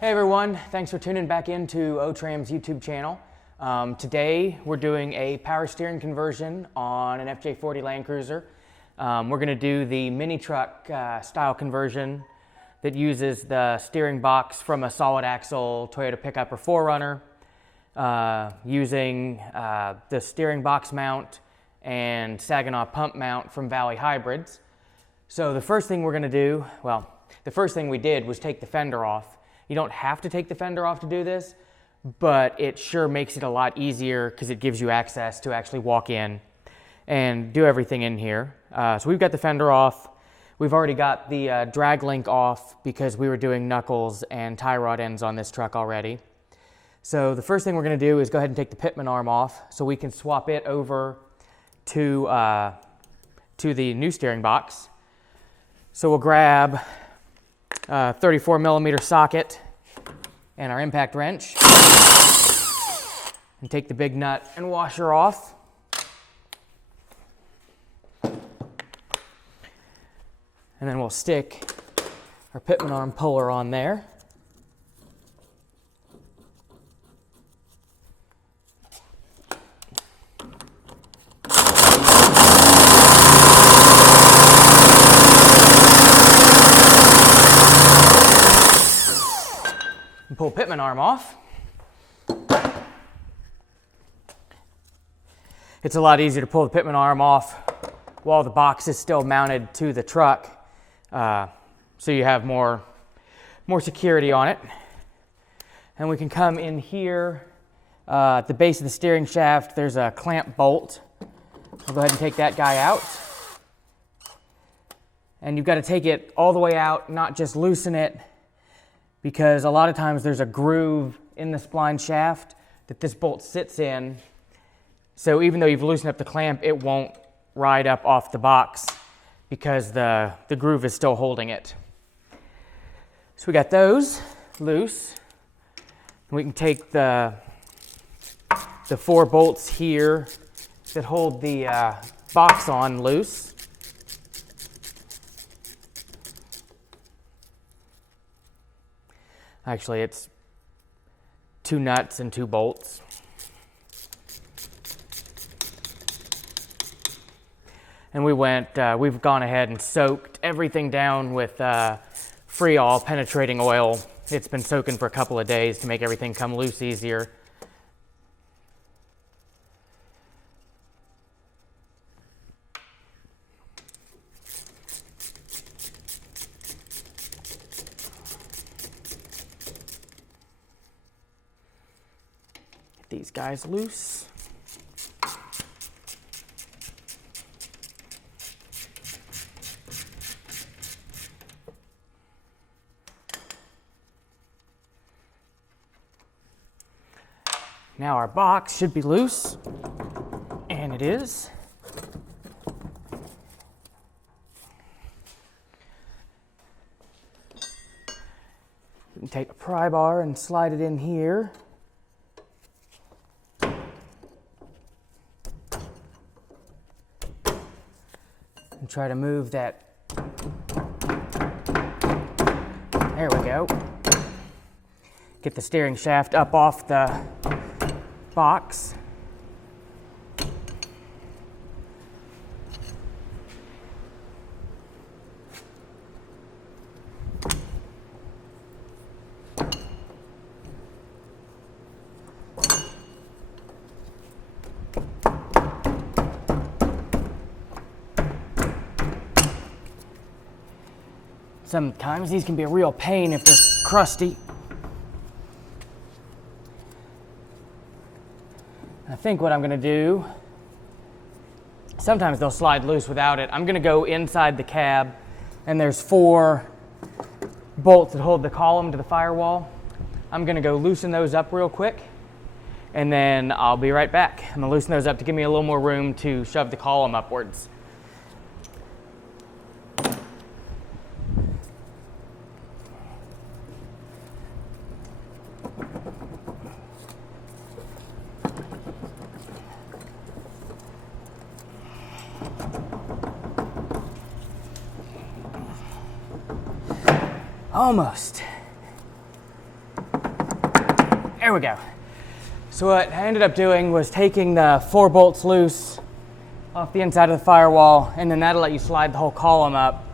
Hey everyone, thanks for tuning back into OTRAM's YouTube channel. Today we're doing a power steering conversion on an FJ40 Land Cruiser. We're going to do the mini truck style conversion that uses the steering box from a solid axle Toyota pickup or 4Runner, using the steering box mount and Saginaw pump mount from Valley Hybrids. So the first thing we're going to do, well, the first thing we did was take the fender off. You don't have to take the fender off to do this, but it sure makes it a lot easier because it gives you access to actually walk in and do everything in here. So we've got the fender off. We've already got the drag link off because we were doing knuckles and tie rod ends on this truck already. So the first thing we're going to do is go ahead and take the pitman arm off so we can swap it over to the new steering box. So we'll grab 34 millimeter socket and our impact wrench and take the big nut and washer off. And then we'll stick our pitman arm puller on there. Pull pitman arm off. It's a lot easier to pull the pitman arm off while the box is still mounted to the truck, so you have more security on it. And we can come in here at the base of the steering shaft. There's a clamp bolt. I'll go ahead and take that guy out. And you've got to take it all the way out, not just loosen it, because a lot of times there's a groove in the spline shaft that this bolt sits in. So even though you've loosened up the clamp, it won't ride up off the box because the groove is still holding it. So we got those loose. We can take the 4 bolts here that hold the box on loose. Actually, it's 2 nuts and 2 bolts. And we've gone ahead and soaked everything down with Freol penetrating oil. It's been soaking for a couple of days to make everything come loose easier. These guys loose. Now our box should be loose, and it is. We can take a pry bar and slide it in here. And try to move that. There we go. Get the steering shaft up off the box. Sometimes these can be a real pain if they're crusty. I think what I'm going to do, sometimes they'll slide loose without it. I'm going to go inside the cab, and there's 4 bolts that hold the column to the firewall. I'm going to go loosen those up real quick, and then I'll be right back. I'm going to loosen those up to give me a little more room to shove the column upwards. Almost. There we go. So what I ended up doing was taking the 4 bolts loose off the inside of the firewall, and then that'll let you slide the whole column up.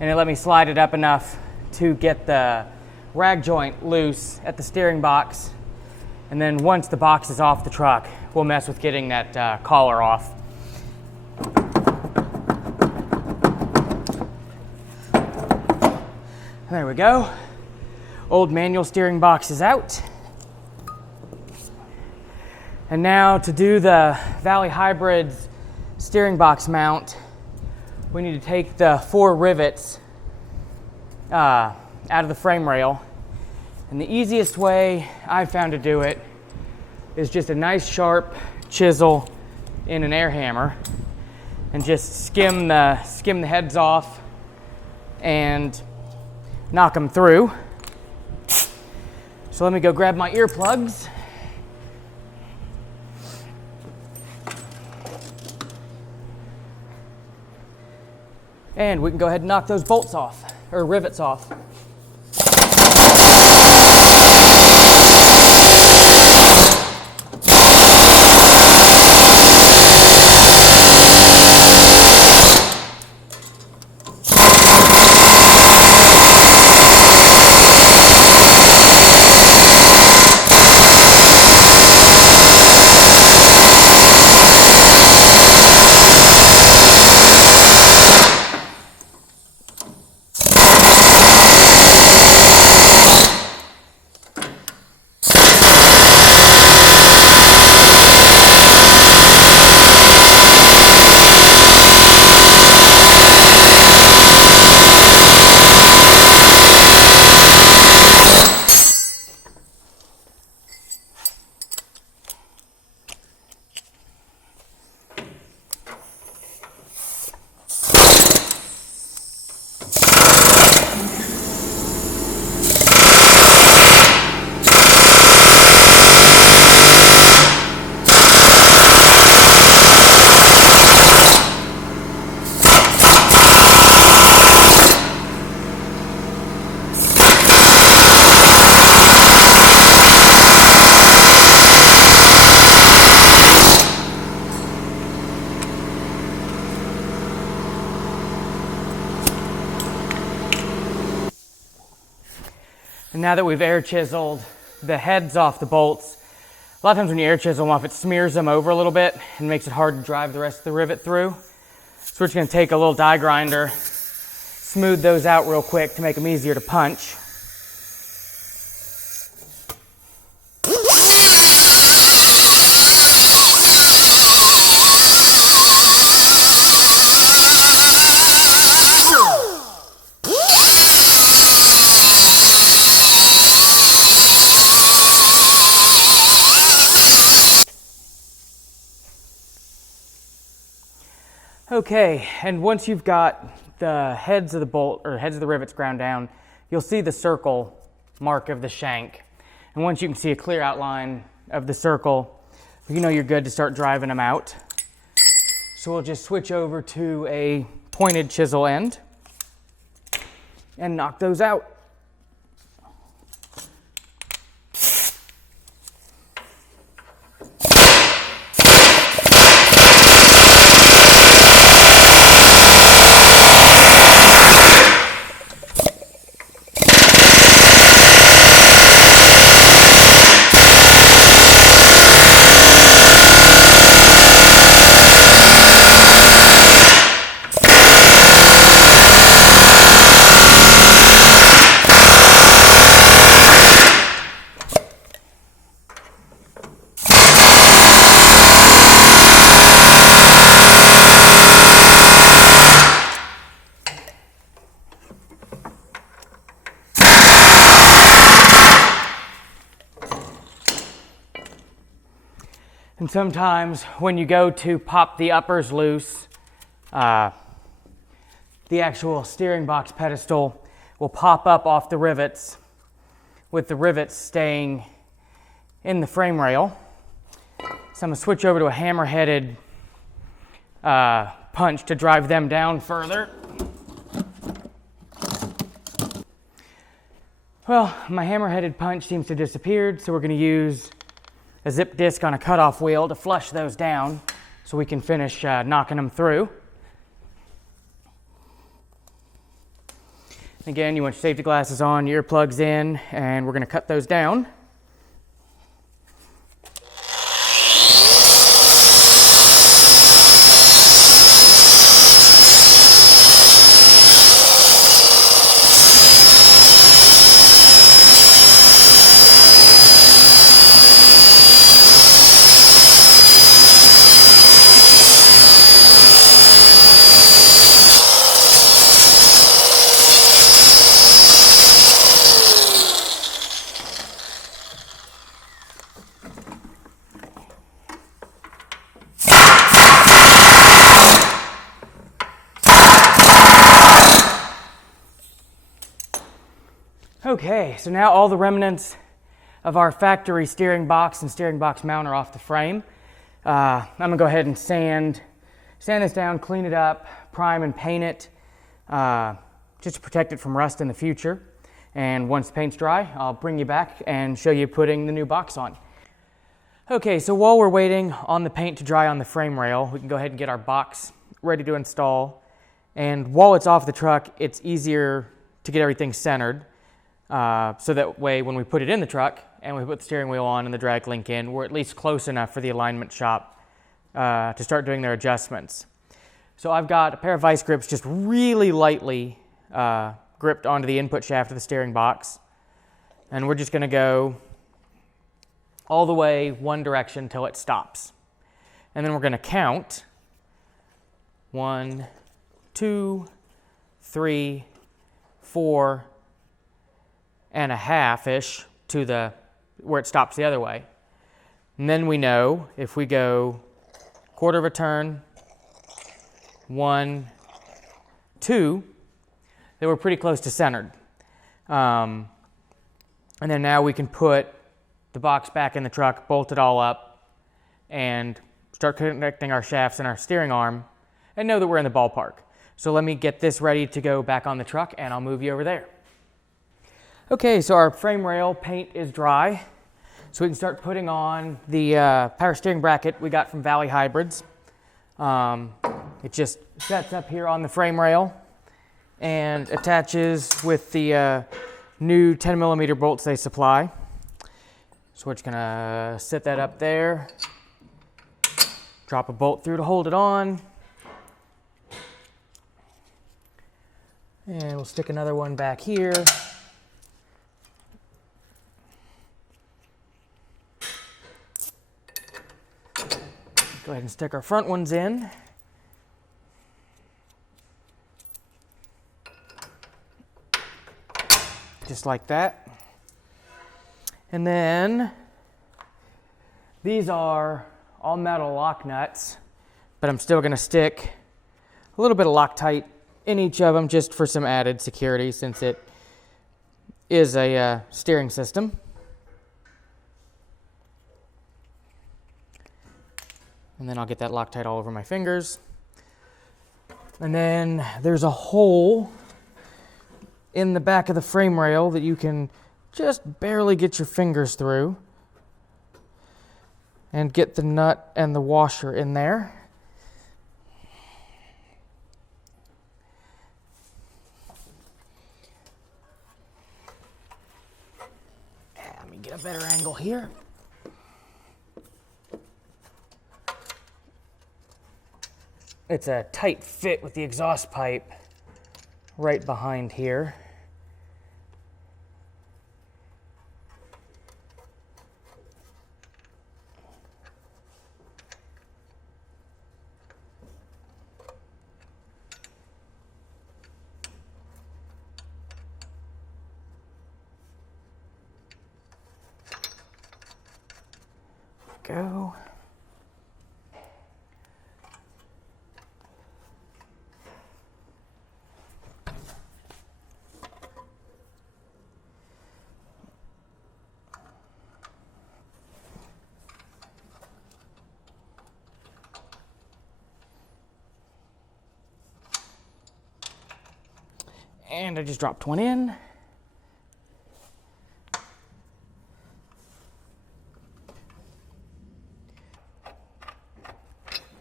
And it let me slide it up enough to get the rag joint loose at the steering box. And then once the box is off the truck, we'll mess with getting that collar off. There we go. Old manual steering box is out. And now to do the Valley Hybrids steering box mount, we need to take the 4 rivets out of the frame rail. And the easiest way I've found to do it is just a nice sharp chisel in an air hammer and just skim the heads off and knock them through. So let me go grab my earplugs. And we can go ahead and knock those bolts off, or rivets off. And now that we've air chiseled the heads off the bolts, a lot of times when you air chisel them off, it smears them over a little bit and makes it hard to drive the rest of the rivet through. So we're just gonna take a little die grinder, smooth those out real quick to make them easier to punch. Okay, and once you've got the heads of the bolt or heads of the rivets ground down, you'll see the circle mark of the shank. And once you can see a clear outline of the circle, you know you're good to start driving them out. So we'll just switch over to a pointed chisel end and knock those out. And sometimes when you go to pop the uppers loose, the actual steering box pedestal will pop up off the rivets with the rivets staying in the frame rail. So I'm going to switch over to a hammer-headed punch to drive them down further. Well, my hammer-headed punch seems to have disappeared, so we're going to use a zip disc on a cutoff wheel to flush those down so we can finish knocking them through. Again, you want your safety glasses on, your earplugs in, and we're going to cut those down. Okay, so now all the remnants of our factory steering box and steering box mount are off the frame. I'm gonna go ahead and sand this down, clean it up, prime and paint it, just to protect it from rust in the future. And once the paint's dry, I'll bring you back and show you putting the new box on. Okay, so while we're waiting on the paint to dry on the frame rail, we can go ahead and get our box ready to install. And while it's off the truck, it's easier to get everything centered. So that way when we put it in the truck and we put the steering wheel on and the drag link in, we're at least close enough for the alignment shop to start doing their adjustments. So I've got a pair of vice grips just really lightly gripped onto the input shaft of the steering box, and we're just going to go all the way one direction till it stops. And then we're going to count 1, 2, 3, 4 and a half-ish to where it stops the other way. And then we know if we go quarter of a turn, 1, 2, that we're pretty close to centered. And then now we can put the box back in the truck, bolt it all up, and start connecting our shafts and our steering arm and know that we're in the ballpark. So let me get this ready to go back on the truck and I'll move you over there. Okay, so our frame rail paint is dry, so we can start putting on the power steering bracket we got from Valley Hybrids. It just sets up here on the frame rail and attaches with the new 10mm bolts they supply. So we're just gonna set that up there, drop a bolt through to hold it on, and we'll stick another one back here. Go ahead and stick our front ones in. Just like that. And then these are all metal lock nuts, but I'm still going to stick a little bit of Loctite in each of them just for some added security since it is a steering system. And then I'll get that Loctite all over my fingers. And then there's a hole in the back of the frame rail that you can just barely get your fingers through and get the nut and the washer in there. Let me get a better angle here. It's a tight fit with the exhaust pipe right behind here. Go. And I just dropped one in.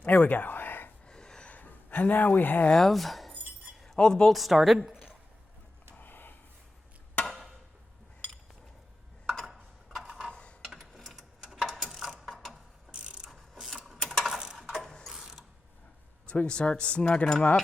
There we go. And now we have all the bolts started. So we can start snugging them up.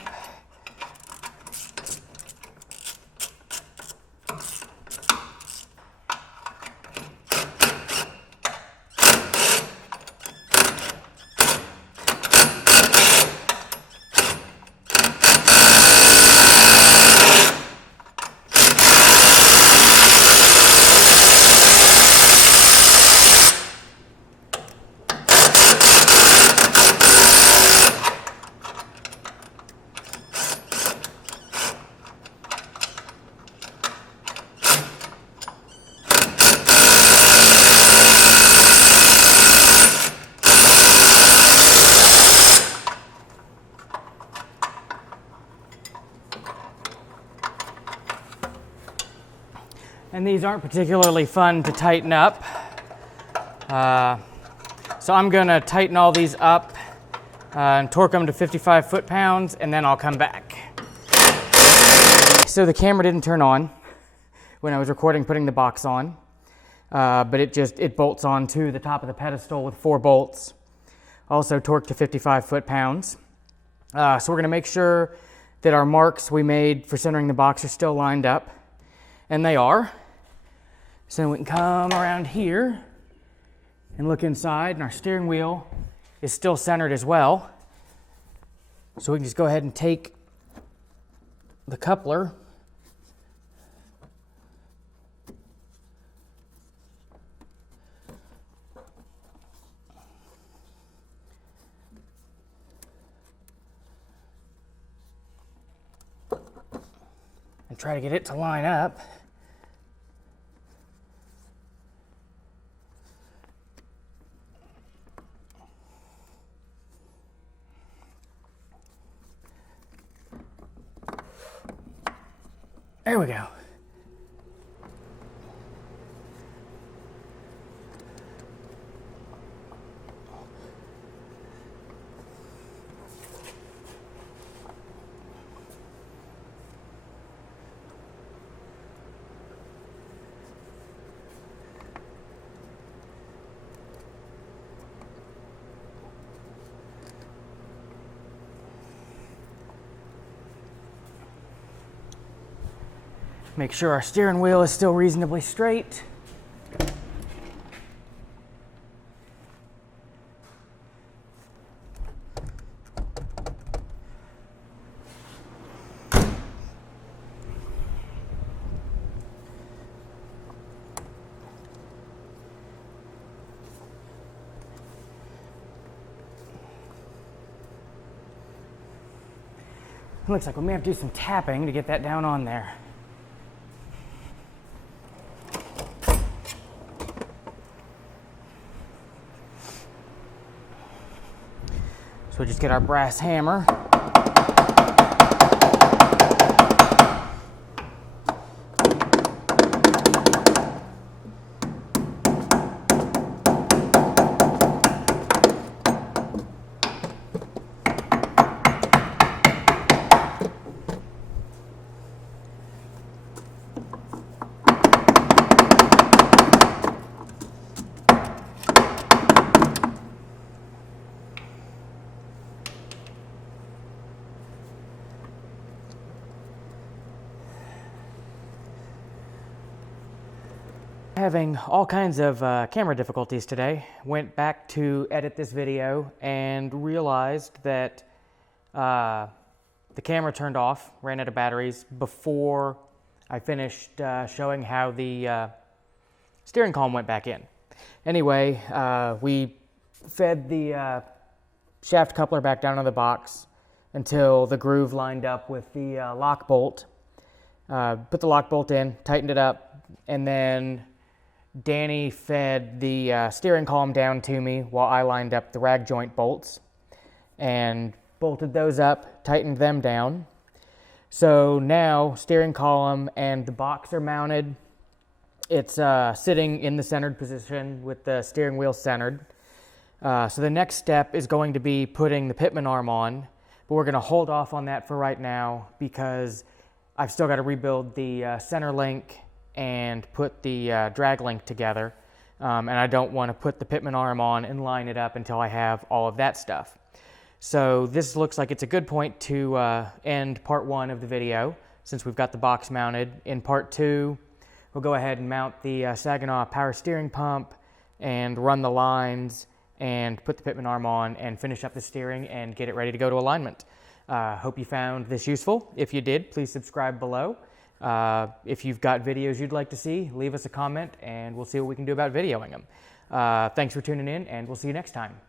And these aren't particularly fun to tighten up. So I'm gonna tighten all these up and torque them to 55 foot-pounds, and then I'll come back. So the camera didn't turn on when I was recording putting the box on, but it bolts onto the top of the pedestal with 4 bolts. Also torqued to 55 foot-pounds. So we're gonna make sure that our marks we made for centering the box are still lined up, and they are. So we can come around here and look inside, and our steering wheel is still centered as well. So we can just go ahead and take the coupler and try to get it to line up. There we go. Make sure our steering wheel is still reasonably straight. Looks like we may have to do some tapping to get that down on there. So we just get our brass hammer. Having all kinds of camera difficulties today. Went back to edit this video and realized that the camera turned off, ran out of batteries before I finished showing how the steering column went back in. Anyway, we fed the shaft coupler back down on the box until the groove lined up with the lock bolt. Put the lock bolt in, tightened it up, and then Danny fed the steering column down to me while I lined up the rag joint bolts and bolted those up, tightened them down. So now steering column and the box are mounted. It's sitting in the centered position with the steering wheel centered. So the next step is going to be putting the pitman arm on, but we're going to hold off on that for right now because I've still got to rebuild the center link and put the drag link together, and I don't want to put the pitman arm on and line it up until I have all of that stuff. So this looks like it's a good point to end part 1 of the video, since we've got the box mounted. In part 2, we'll go ahead and mount the Saginaw power steering pump and run the lines and put the pitman arm on and finish up the steering and get it ready to go to alignment. Hope you found this useful. If you did, please subscribe below. If you've got videos you'd like to see, leave us a comment and we'll see what we can do about videoing them. Thanks for tuning in, and we'll see you next time.